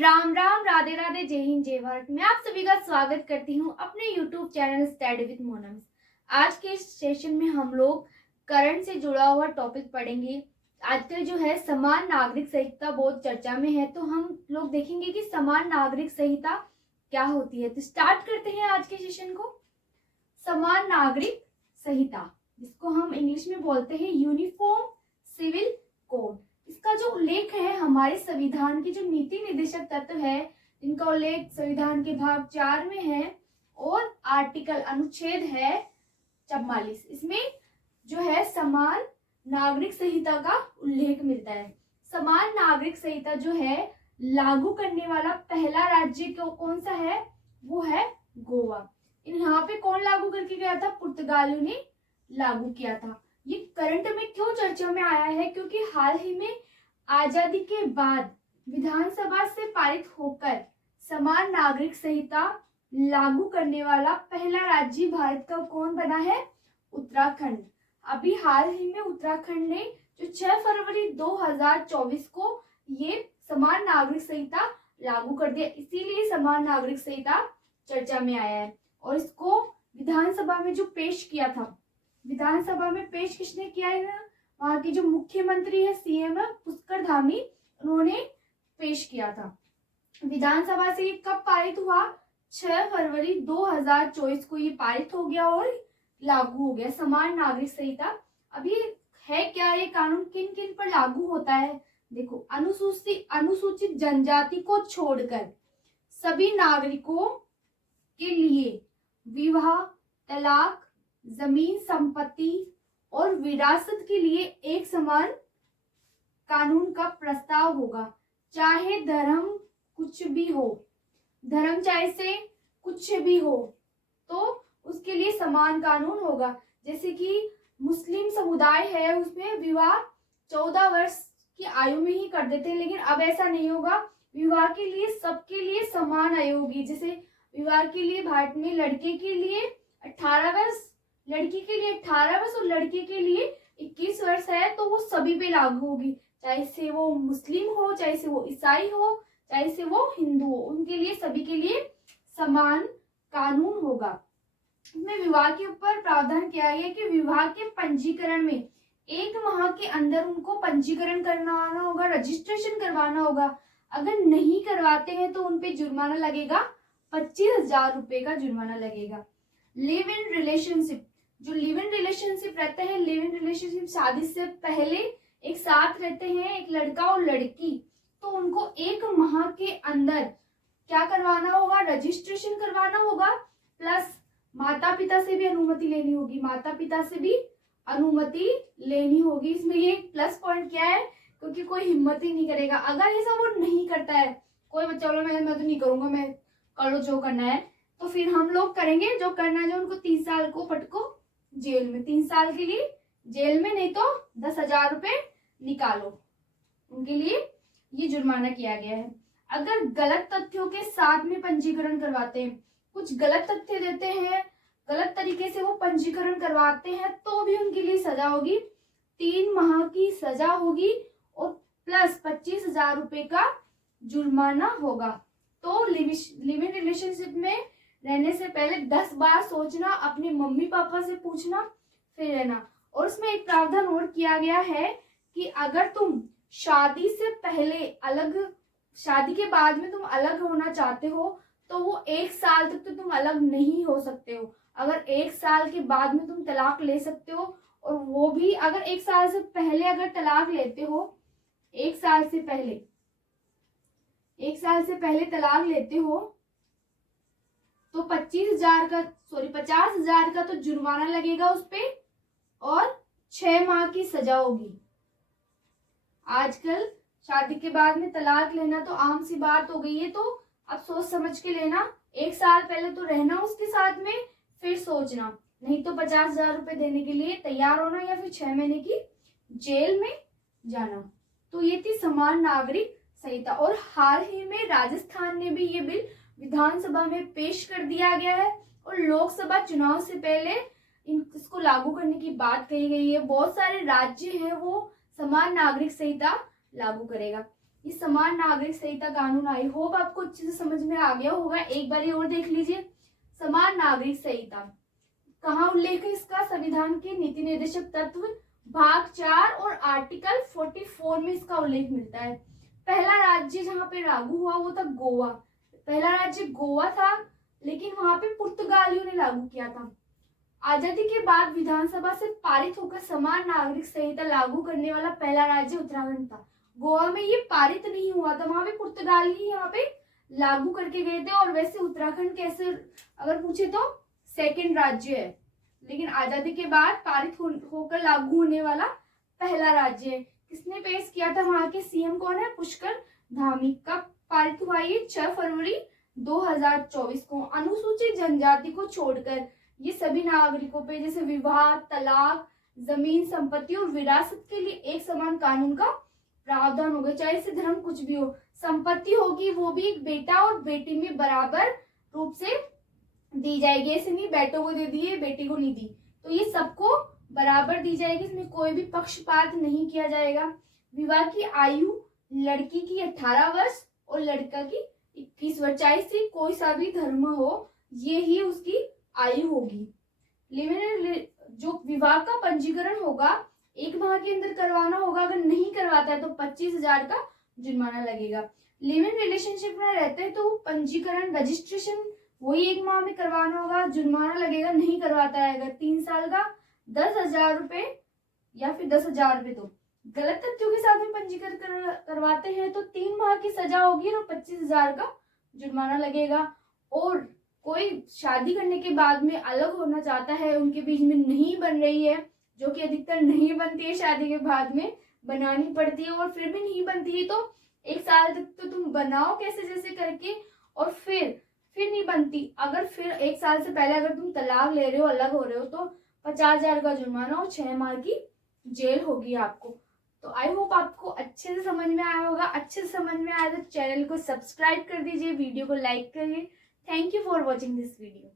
राम राम, राधे राधे, जय हिंद, जय भारत। मैं आप सभी का स्वागत करती हूँ अपने YouTube चैनल स्टडी विद मोनम। आज के इस सेशन में हम लोग करंट से जुड़ा हुआ टॉपिक पढ़ेंगे। आजकल जो है समान नागरिक संहिता बहुत चर्चा में है, तो हम लोग देखेंगे कि समान नागरिक संहिता क्या होती है। तो स्टार्ट करते हैं आज के सेशन को। समान नागरिक संहिता, जिसको हम इंग्लिश में बोलते हैं यूनिफॉर्म सिविल कोड, इसका जो उल्लेख है हमारे संविधान की जो नीति निर्देशक तत्व है, जिनका उल्लेख संविधान के भाग 4 में है और आर्टिकल अनुच्छेद है 44। इसमें जो है समान नागरिक संहिता का उल्लेख मिलता है। समान नागरिक संहिता जो है लागू करने वाला पहला राज्य कौन सा है? वो है गोवा। यहाँ पे कौन लागू करके गया था? पुर्तगालियों ने लागू किया था। ये करंट में क्यों चर्चा में आया है? क्योंकि हाल ही में आजादी के बाद विधानसभा से पारित होकर समान नागरिक संहिता लागू करने वाला पहला राज्य भारत का कौन बना है? उत्तराखंड। अभी हाल ही में उत्तराखंड ने जो 6 फरवरी 2024 को ये समान नागरिक संहिता लागू कर दिया, इसीलिए समान नागरिक संहिता चर्चा में आया है। और इसको विधानसभा में जो पेश किया था, विधानसभा में पेश किसने किया है? वहां के जो मुख्यमंत्री है, सीएम है पुष्कर धामी, उन्होंने पेश किया था। विधानसभा से ये कब पारित हुआ? 6 फरवरी 2024 को ये पारित हो गया और लागू हो गया समान नागरिक संहिता। अभी है क्या ये कानून? किन किन पर लागू होता है? देखो, अनुसूचित जनजाति को छोड़कर सभी नागरिकों के लिए विवाह, तलाक, जमीन संपत्ति और विरासत के लिए एक समान कानून का प्रस्ताव होगा, चाहे धर्म कुछ भी हो, धर्म चाहे से कुछ भी हो, तो उसके लिए समान कानून होगा। जैसे कि मुस्लिम समुदाय है, उसमें विवाह 14 वर्ष की आयु में ही कर देते हैं, लेकिन अब ऐसा नहीं होगा। विवाह के लिए सबके लिए समान आयु होगी। जैसे विवाह के लिए भारत में लड़के के लिए 18 वर्ष, लड़की के लिए 18 वर्ष और लड़के के लिए 21 वर्ष है, तो वो सभी पे लागू होगी, चाहे से वो मुस्लिम हो, चाहे से वो ईसाई हो, चाहे से वो हिंदू हो, उनके लिए सभी के लिए समान कानून होगा। इसमें विवाह के ऊपर प्रावधान किया गया कि विवाह के पंजीकरण में 1 माह के अंदर उनको पंजीकरण करवाना होगा, रजिस्ट्रेशन करवाना होगा। अगर नहीं करवाते हैं तो उनपे जुर्माना लगेगा, 25,000 रुपए का जुर्माना लगेगा। लिव इन रिलेशनशिप, जो लिव इन रिलेशनशिप रहते हैं, लिव इन रिलेशनशिप शादी से पहले एक साथ रहते हैं, एक लड़का और लड़की, तो उनको 1 माह के अंदर क्या करवाना होगा? रजिस्ट्रेशन करवाना होगा, प्लस माता पिता से भी अनुमति लेनी होगी, माता पिता से भी अनुमति लेनी होगी। इसमें ये प्लस पॉइंट क्या है? क्योंकि कोई हिम्मत ही नहीं करेगा अगर ये सब वो नहीं करता है। कोई बच्चा बोलो मैं तो नहीं करूंगा, मैं कर लो जो करना है, तो फिर हम लोग करेंगे जो करना है। जो उनको 3 साल को पटको जेल में, 3 साल के लिए जेल में, नहीं तो 10,000 रुपए निकालो, उनके लिए ये जुर्माना किया गया है। अगर गलत तथ्यों के साथ में पंजीकरण करवाते हैं, कुछ गलत तथ्य देते हैं, गलत तरीके से वो पंजीकरण करवाते हैं, तो भी उनके लिए सजा होगी, 3 माह की सजा होगी और प्लस 25,000 रुपए का जुर्माना होगा। तो लिव इन रिलेशनशिप में रहने से पहले 10 बार सोचना, अपने मम्मी पापा से पूछना, फिर रहना। और उसमें एक प्रावधान और किया गया है कि अगर तुम शादी से पहले अलग, शादी के बाद में तुम अलग होना चाहते हो, तो वो 1 साल तक तो तुम अलग नहीं हो सकते हो। अगर 1 साल के बाद में तुम तलाक ले सकते हो, और वो भी अगर 1 साल से पहले अगर तलाक लेते हो, 1 साल से पहले, 1 साल से पहले तलाक लेते हो, तो 50,000 का तो जुर्माना लगेगा उस पे, और 6 माह की सजा होगी। आजकल शादी के बाद में तलाक लेना तो आम सी बात हो गई है, तो अब सोच समझ के लेना। 1 साल पहले तो रहना उसके साथ में, फिर सोचना, नहीं तो 50,000 रुपए देने के लिए तैयार होना, या फिर 6 महीने की जेल में जाना। तो ये थी समान नागरिक संहिता। और हाल ही में राजस्थान ने भी ये बिल विधानसभा में पेश कर दिया गया है, और लोकसभा चुनाव से पहले इसको लागू करने की बात कही गई है। बहुत सारे राज्य हैं वो समान नागरिक संहिता लागू करेगा। ये समान नागरिक संहिता कानून। आई होप आपको अच्छे से समझ में आ गया होगा। एक बार और देख लीजिए, समान नागरिक संहिता कहाँ उल्लेख है इसका? संविधान के नीति निर्देशक तत्व भाग 4 और आर्टिकल 44 में इसका उल्लेख मिलता है। पहला राज्य जहाँ पे लागू हुआ वो था गोवा। पहला राज्य गोवा था, लेकिन वहां पे पुर्तगालियों ने लागू किया था। आजादी के बाद विधानसभा से पारित होकर समान नागरिक संहिता लागू करने वाला पहला राज्य उत्तराखंड था। गोवा में ये पारित नहीं हुआ था, वहां पे पुर्तगाली यहाँ पे लागू करके गए थे। और वैसे उत्तराखंड कैसे अगर पूछे तो सेकंड राज्य है, लेकिन आजादी के बाद पारित होकर लागू होने वाला पहला राज्य है। किसने पेश किया था? वहां के सीएम कौन है? पुष्कर धामी। कब पारित हुआ ये? 6 फरवरी 2024 को। अनुसूचित जनजाति को छोड़कर ये सभी नागरिकों पे जैसे विवाह, तलाक, जमीन संपत्ति और विरासत के लिए एक समान कानून का प्रावधान होगा, चाहे से धर्म कुछ भी हो। संपत्ति होगी वो भी एक बेटा और बेटी में बराबर रूप से दी जाएगी। ऐसे नहीं बेटों को दे दिए बेटी को नहीं दी, तो ये सबको बराबर दी जाएगी। इसमें कोई भी पक्षपात नहीं किया जाएगा। विवाह की आयु लड़की की 18 वर्ष और लड़का की 21 वर्ष, चाहे से कोई सा भी धर्म हो, ये ही उसकी आयु होगी। जो विवाह का पंजीकरण होगा 1 माह के अंदर करवाना होगा। अगर नहीं करवाता है तो 25,000 का जुर्माना लगेगा। लिव इन रिलेशनशिप में रहते हैं तो पंजीकरण रजिस्ट्रेशन वही 1 माह में करवाना होगा, जुर्माना लगेगा। नहीं करवाता है अगर 3 साल का 10,000 रुपए या फिर 10,000 रुपए। तो गलत तथ्यों के साथ में पंजीकरण करवाते हैं तो 3 माह की सजा होगी और 25,000 का जुर्माना लगेगा। और कोई शादी करने के बाद में अलग होना चाहता है, उनके बीच में नहीं बन रही है, जो कि अधिकतर नहीं बनती है, शादी के बाद में बनानी पड़ती है, और फिर भी नहीं बनती है तो 1 साल तक तो तुम बनाओ कैसे जैसे करके, और फिर नहीं बनती। अगर फिर 1 साल से पहले अगर तुम तलाक ले रहे हो, अलग हो रहे हो, तो 50,000 का जुर्माना और 6 माह की जेल होगी आपको। तो आई होप आपको अच्छे से समझ में आया होगा। अच्छे से समझ में आया तो चैनल को सब्सक्राइब कर दीजिए, वीडियो को लाइक करिए। Thank you for watching this video.